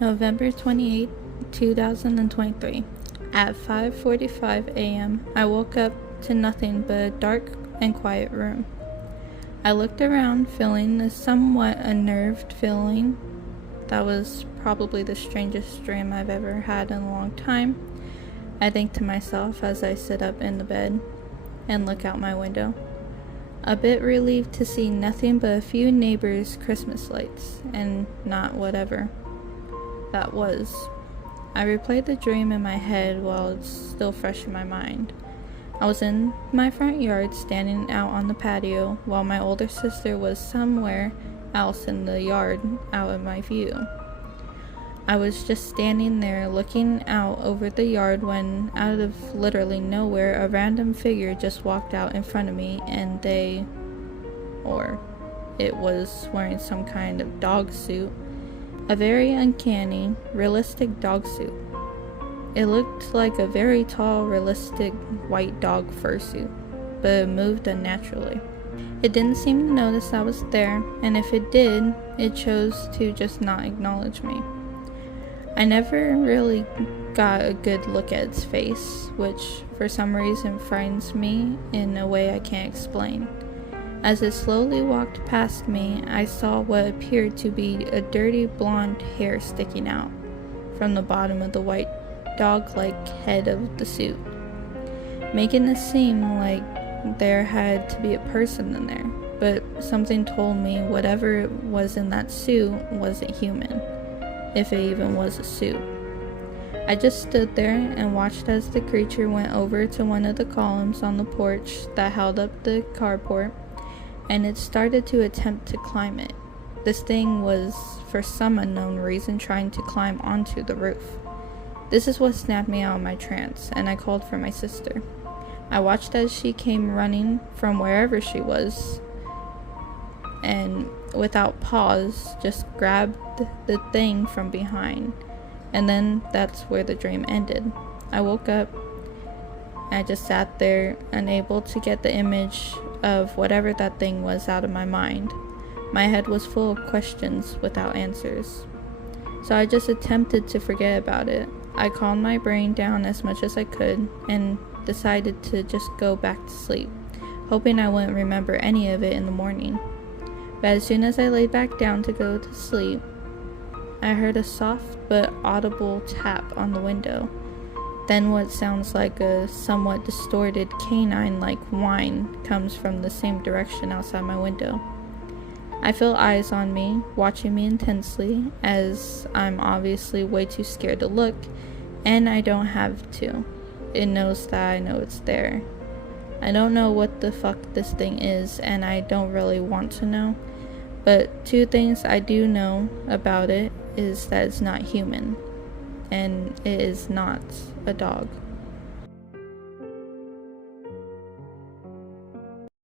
November 28, 2023. At 5:45 a.m., I woke up to nothing but a dark and quiet room. I looked around, feeling a somewhat unnerved feeling. That was probably the strangest dream I've ever had in a long time. I think to myself as I sit up in the bed and look out my window. A bit relieved to see nothing but a few neighbors' Christmas lights, and not whatever that was. I replayed the dream in my head while it's still fresh in my mind. I was in my front yard standing out on the patio while my older sister was somewhere else in the yard out of my view. I was just standing there looking out over the yard when, out of literally nowhere, a random figure just walked out in front of me, and it was wearing some kind of dog suit. A very uncanny, realistic dog suit. It looked like a very tall, realistic white dog fursuit, but it moved unnaturally. It didn't seem to notice I was there, and if it did, it chose to just not acknowledge me. I never really got a good look at its face, which for some reason frightens me in a way I can't explain. As it slowly walked past me, I saw what appeared to be a dirty blonde hair sticking out from the bottom of the white dog-like head of the suit, making it seem like there had to be a person in there, but something told me whatever it was in that suit wasn't human, if it even was a suit. I just stood there and watched as the creature went over to one of the columns on the porch that held up the carport, and it started to attempt to climb it. This thing was, for some unknown reason, trying to climb onto the roof. This is what snapped me out of my trance, and I called for my sister. I watched as she came running from wherever she was, and without pause, just grabbed the thing from behind. And then that's where the dream ended. I woke up, and I just sat there, unable to get the image of whatever that thing was out of my mind. My head was full of questions without answers. So I just attempted to forget about it. I calmed my brain down as much as I could and decided to just go back to sleep, hoping I wouldn't remember any of it in the morning. But as soon as I laid back down to go to sleep, I heard a soft but audible tap on the window. Then what sounds like a somewhat distorted canine-like whine comes from the same direction outside my window. I feel eyes on me, watching me intensely, as I'm obviously way too scared to look, and I don't have to. It knows that I know it's there. I don't know what the fuck this thing is, and I don't really want to know, but two things I do know about it is that it's not human, and it is not a dog.